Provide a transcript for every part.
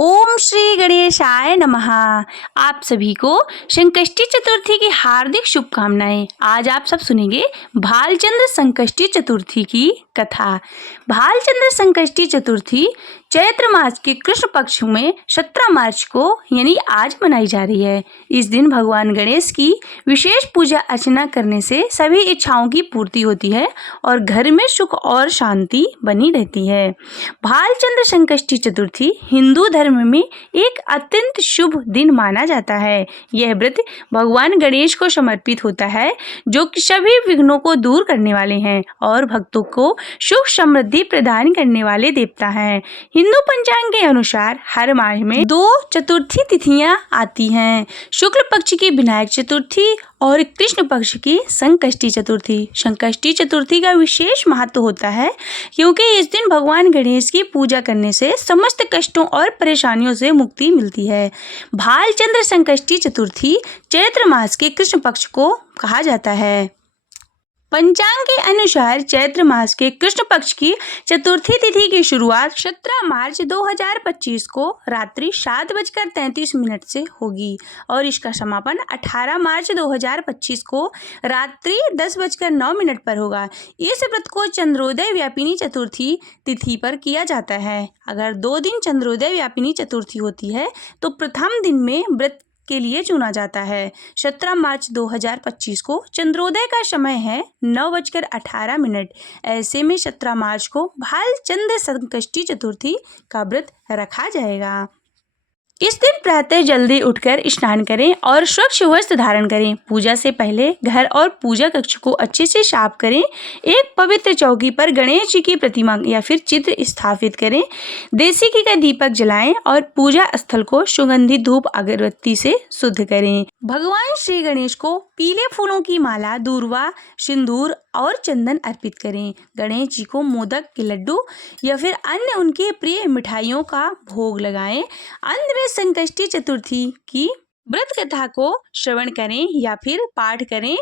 ओम श्री गणेशाय नमः। आप सभी को संकष्टी चतुर्थी की हार्दिक शुभकामनाएं। आज आप सब सुनेंगे भालचंद्र संकष्टी चतुर्थी की कथा। भालचंद्र संकष्टी चतुर्थी चैत्र मास के कृष्ण पक्ष में 17 मार्च को यानी आज मनाई जा रही है। इस दिन भगवान गणेश की विशेष पूजा अर्चना करने से सभी इच्छाओं की पूर्ति होती है और घर में सुख और शांति बनी रहती है। भालचंद्र संकष्टी चतुर्थी हिंदू धर्म में एक अत्यंत शुभ दिन माना जाता है। यह व्रत भगवान गणेश को समर्पित होता है, जो कि सभी विघ्नों को दूर करने वाले हैं और भक्तों को सुख समृद्धि प्रदान करने वाले देवता हैं। हिंदू पंचांग के अनुसार हर माह में 2 चतुर्थी तिथियां आती हैं। शुक्ल पक्ष की विनायक चतुर्थी और कृष्ण पक्ष की संकष्टी चतुर्थी। संकष्टी चतुर्थी का विशेष महत्व होता है क्योंकि इस दिन भगवान गणेश की पूजा करने से समस्त कष्टों और परेशानियों से मुक्ति मिलती है। भालचंद्र संकष्टी चतुर्थी चैत्र मास के कृष्ण पक्ष को कहा जाता है। पंचांग के अनुसार चैत्र मास के कृष्ण पक्ष की चतुर्थी तिथि की शुरुआत 17 मार्च 2025 को रात्रि 7:33 से होगी और इसका समापन 18 मार्च 2025 को रात्रि 10:09 पर होगा। इस व्रत को चंद्रोदय व्यापिनी चतुर्थी तिथि पर किया जाता है। अगर 2 दिन चंद्रोदय व्यापिनी चतुर्थी होती है तो प्रथम दिन में व्रत के लिए चुना जाता है। 17 मार्च 2025 को चंद्रोदय का समय है 9:18। ऐसे में 17 मार्च को भालचंद्र संकष्टी चतुर्थी का व्रत रखा जाएगा। इस दिन प्रातः जल्दी उठकर स्नान करें और स्वच्छ वस्त्र धारण करें। पूजा से पहले घर और पूजा कक्ष को अच्छे से साफ करें। एक पवित्र चौकी पर गणेश जी की प्रतिमा या फिर चित्र स्थापित करें। देसी घी का दीपक जलाएं और पूजा स्थल को सुगंधित धूप अगरबत्ती से शुद्ध करें। भगवान श्री गणेश को पीले फूलों की माला, दूर्वा, सिंदूर और चंदन अर्पित करें। गणेश जी को मोदक के लड्डू या फिर अन्य उनके प्रिय मिठाइयों का भोग लगाएं। अंत में संकष्टी चतुर्थी की व्रत कथा को श्रवण करें या फिर पाठ करें।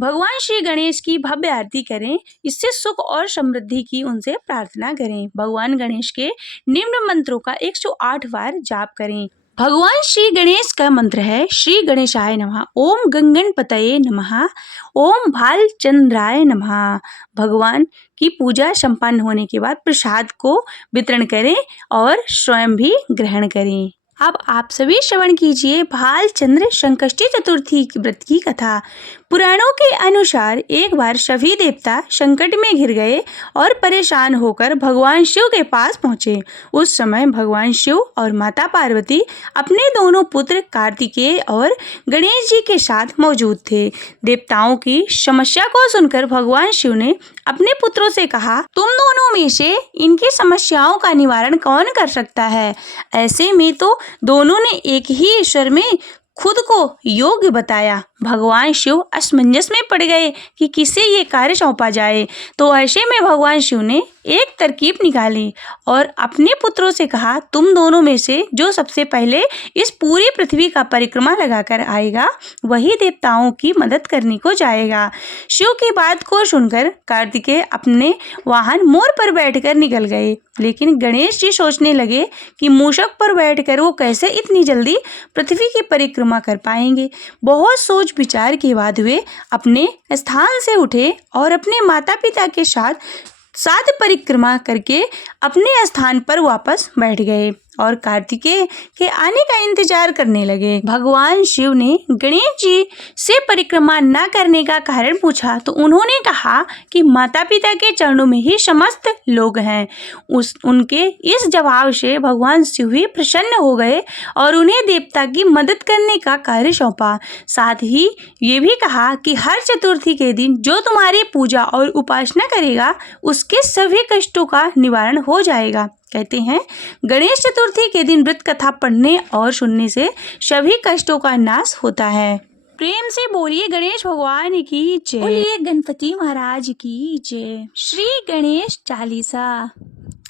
भगवान श्री गणेश की भव्य आरती करें। इससे सुख और समृद्धि की उनसे प्रार्थना करें। भगवान गणेश के निम्न मंत्रों का 108 बार जाप करें। भगवान श्री गणेश का मंत्र है श्री गणेशाय नमः, ओम गंगणपतये नमः, ओम भालचंद्राय नमः। भगवान की पूजा संपन्न होने के बाद प्रसाद को वितरण करें और स्वयं भी ग्रहण करें। अब आप सभी श्रवण कीजिए भालचंद्र संकष्टी चतुर्थी व्रत की कथा। पुराणों के अनुसार एक बार सभी देवता संकट में घिर गए और परेशान होकर भगवान शिव के पास पहुंचे। उस समय भगवान शिव और माता पार्वती अपने दोनों पुत्र कार्तिकेय और गणेश जी के साथ मौजूद थे। देवताओं की समस्या को सुनकर भगवान शिव ने अपने पुत्रों से कहा, तुम दोनों में से इनकी समस्याओं का निवारण कौन कर सकता है? ऐसे में तो दोनों ने एक ही ईश्वर में खुद को योग्य बताया। भगवान शिव असमंजस में पड़ गए कि किसे ये कार्य सौंपा जाए। तो ऐसे में भगवान शिव ने एक तरकीब निकाली और अपने पुत्रों से कहा, तुम दोनों में से जो सबसे पहले इस पूरी पृथ्वी का परिक्रमा लगाकर आएगा वही देवताओं की मदद करने को जाएगा। शिव की बात को सुनकर कार्तिकेय अपने वाहन मोर पर बैठकर निकल गए, लेकिन गणेश जी सोचने लगे कि मूषक पर बैठकर वो कैसे इतनी जल्दी पृथ्वी की परिक्रमा कर पाएंगे। बहुत सोच विचार के बाद वे अपने स्थान से उठे और अपने माता पिता के साथ परिक्रमा करके अपने स्थान पर वापस बैठ गए और कार्तिकेय के आने का इंतजार करने लगे। भगवान शिव ने गणेश जी से परिक्रमा न करने का कारण पूछा तो उन्होंने कहा कि माता पिता के चरणों में ही समस्त लोग हैं। उनके इस जवाब से भगवान शिव भी प्रसन्न हो गए और उन्हें देवता की मदद करने का कार्य सौंपा। साथ ही ये भी कहा कि हर चतुर्थी के दिन जो तुम्हारी पूजा और उपासना करेगा उसके सभी कष्टों का निवारण हो जाएगा। कहते हैं गणेश चतुर्थी के दिन व्रत कथा पढ़ने और सुनने से सभी कष्टों का नाश होता है। प्रेम से बोलिए गणेश भगवान की जय। बोलिए गणपति महाराज की जय। श्री गणेश चालीसा।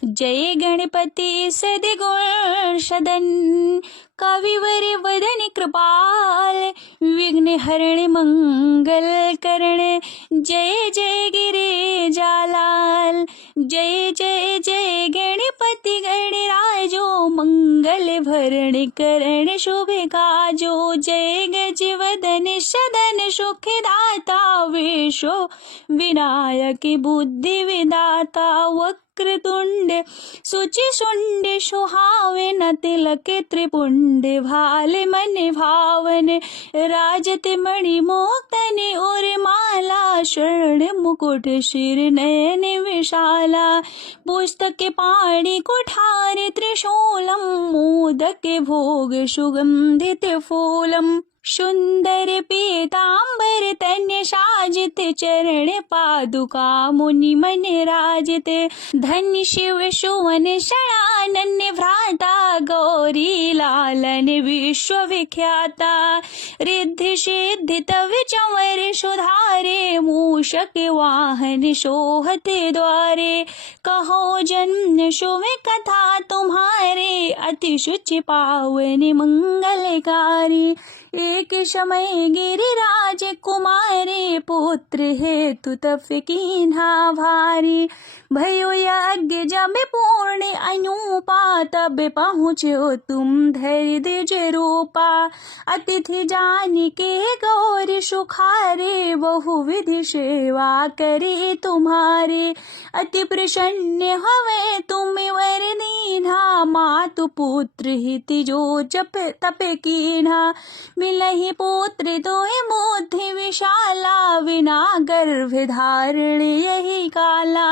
जय गणपति सद्गुण सदन, कविवर वदन कृपाल, विघ्न हरण मंगल करण, जय जय गिरिजालाल। जय जय जय गणपति आरती गणराजो मंगल भरण करण शुभ काजो। जय गजवदन सदन सुखदाता विश्व विनायक बुद्धि विदाता। वक्रतुंड सुचिशुंड सुहावे न तिलक त्रिपुंड भाले मन भावन। राजत मणि मोक्तन और माला शरण मुकुट शिर नयन विशाला। पुस्तक पाणि कुठार त्रिशूलम मोदक भोग सुगंधित फूलम। सुंदर पीतांबर तन्य साजित चरण पादुका मुनि मन राजित। धन्य शिव सुवन शरणानन्य भ्राता गौरी लालन विश्व विख्याता। रिद्धि सिद्धि तव चंवर सुधारे मूषक वाहन शोभते द्वारे। कहो जन्म शुभ कथा तुम्हारे अति शुचि पावन मंगलकारी। एक समय गिरिराज कुमारे पुत्र हेतु तप कीन्हा भारी। भयो यज्ञ जब पूर्ण अनुपा तब पहुँचो तुम धैर्य द्विज रूपा। अतिथि जान के गौर सुखारे बहुविधि सेवा करे तुम्हारे। अति प्रसन्न हवे तुम वर दीन्हा मातु पुत्र हित जो जप तप कीन्हा। मिलहि पुत्र तोहि बुद्धि विशाला विना गर्भ धारण यही काला।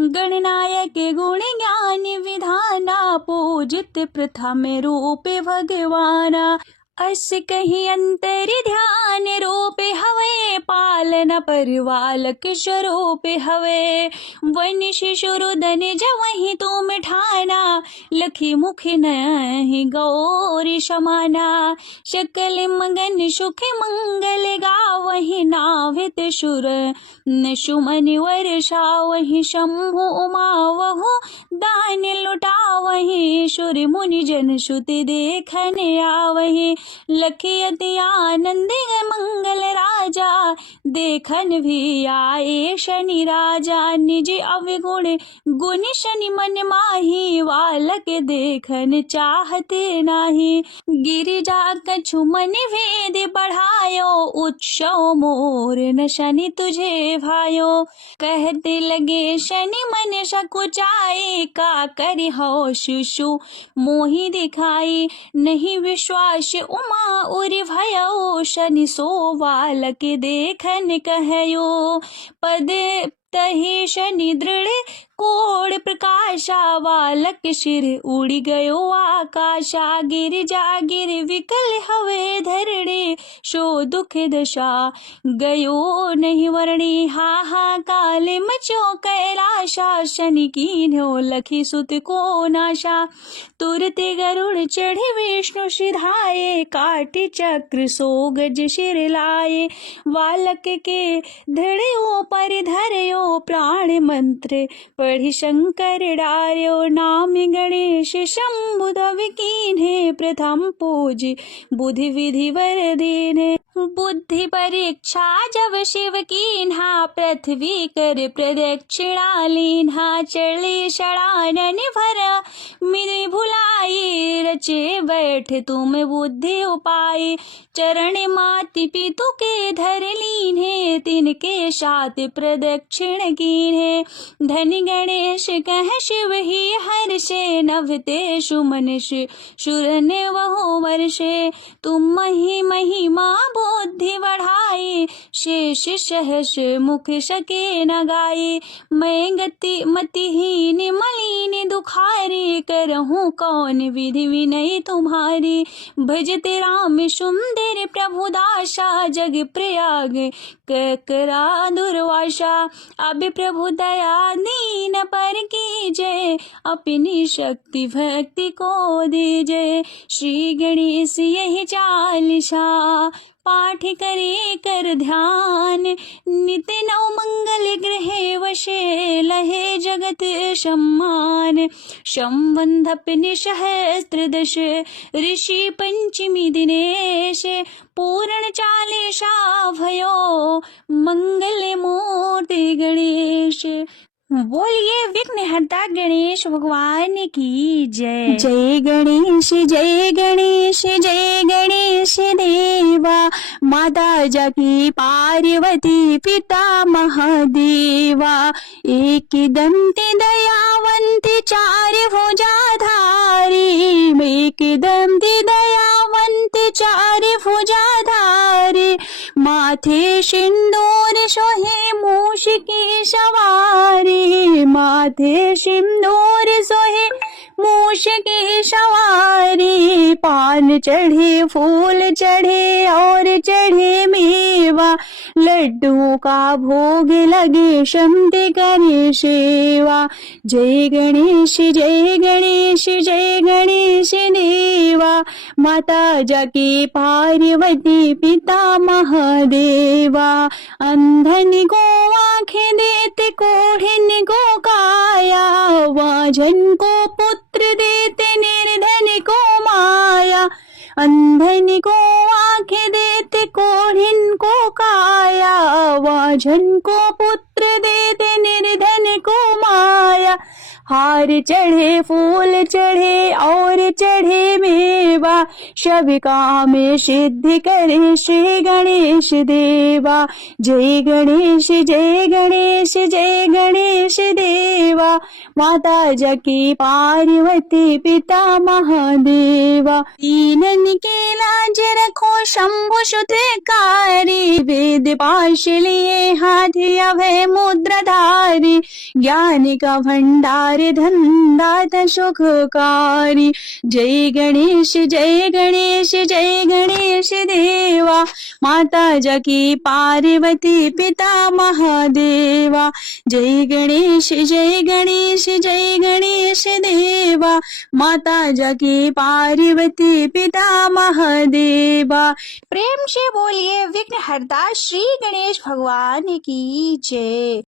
गणनायक गुण ज्ञान विधाना पूजित प्रथम रूप भगवाना। अस कहीं अंतर ध्यान रूप हवे पालन परिवालक स्वरूप हवे। वन शिशुरुदन जवहि तुम ठाना लखी मुख नहीं गौरी समाना। शकल मगन सुख मंगल गावहि नाभित सुर न सुमन वर्षावहि। शंभु उमा वहु दान लुटावहि सुर मुनि जन सुति देखन आवहि। लखी अति आनंद मंगल राजा देखन भी आए शनि राजा। निज अवगुण गुण शनि मन माही बालक देखन चाहते नाही। गिरिजा कछु मन भेद बढ़ायो उत्सव मोर न शनि तुझे भायो। कहते लगे शनि मन सकुचाई का करि हो शिशु मोहि दिखाई। नहीं विश्वास उमा उर भयो शनि सो बालक देखन कहयो। पद तहि शनि दृढ़ कोड़ प्रकाशा बालक सिर उड़ गयो आकाशा। गिरिजा गिर विकल हवे धरणे सो दुख दशा गयो नहीं वर्णी। हा काल मचो कैलाशा शनि कीन्हो लखी सुत को नाशा। तुरत गरुड़ चढ़े विष्णु सिधाए काटि चक्र सो गज सिर लाए। बालक के धड़ो पर धरयो प्राण मंत्र पढ़ि शंकर डार्यो। नाम गणेश शंभु तब कीन्हे प्रथम पूज बुद्धि विधि वर दीन्हे। बुद्धि परीक्षा जब शिव कीन्हा पृथ्वी कर प्रदक्षिणा लीन्हा। चली षडानन भर मिरि भुलाई रचे बैठ तुम बुद्धि उपाय। चरण माति पितु के धर लीन्हे तिनके साथ प्रदक्षिण कीन्हे। धनि गणेश कह शिव ही हर्षे नभते सुमन सुरन वहु वर्षे। तुम मही महिमा बुद्धि बढ़ाई शेष सहस मुख सके न गाई। मैं गति मतिहीन मलिन दुखारी करहूँ कौन विधि विनय तुम्हारी। भजते राम सुंदर प्रभु दासा जग प्रयाग करा दुर्वासा। अब प्रभु दया दीन पर कीजय अपनी शक्ति भक्ति को दीजय। श्री गणेश यही चालीसा पाठ करे कर ध्यान। नित्य नव मंगल ग्रह वशे लहे जगत सम्मान। संबंधपनि सहस्त्रदश ऋषि पंचमी दिनेश। पूर्ण चालीसा भयो मंगल मूर्ति गणेश। बोलिए विघ्नहर्ता गणेश भगवान की जय। जय गणेश जय गणेश जय गणेश देवा, माता जाकी पार्वती पिता महादेवा, एक दंती दयावंती चार भुजाधारी, एक दंती दयावंती चार भुजाधारी, माथे सिंदूर सोहे मूष की सवारी, माथे सिंदूर सोहे मूष की सवारी, पान चढ़े फूल चढ़े और चढ़े मेवा, लड्डू का भोग लगे शंति करे सेवा। जय गणेश जय गणेश जय गणेश देवा, माता जाकी पार्वती पिता महादेवा, अंधन को आँखें देते कोढ़िन को काया, वाजन को पुत्र देते निर्धन को माया, अंधन को आँखें देते कोढ़िन को काया, वाजन को पुत्र देते निर्धन को माया, हार चढ़े फूल चढ़े और चढ़े मेवा, सब काम सिद्धि करे श्री गणेश देवा। जय गणेश जय गणेश जय गणेश देवा, माता जाकी पार्वती पिता महादेवा, दीनन के लाज रखो शंभु सुतकारी, वेद पाश लिए हाथी अभय मुद्राधारी, ज्ञान का भंडार धन दाता सुखकारी। जय गणेश जय गणेश जय गणेश देवा, माता जाकी पार्वती पिता महादेवा, जय गणेश जय गणेश जय गणेश देवा, माता जाकी पार्वती पिता महादेवा। प्रेम से बोलिए विघ्नहर्ता श्री गणेश भगवान की जय।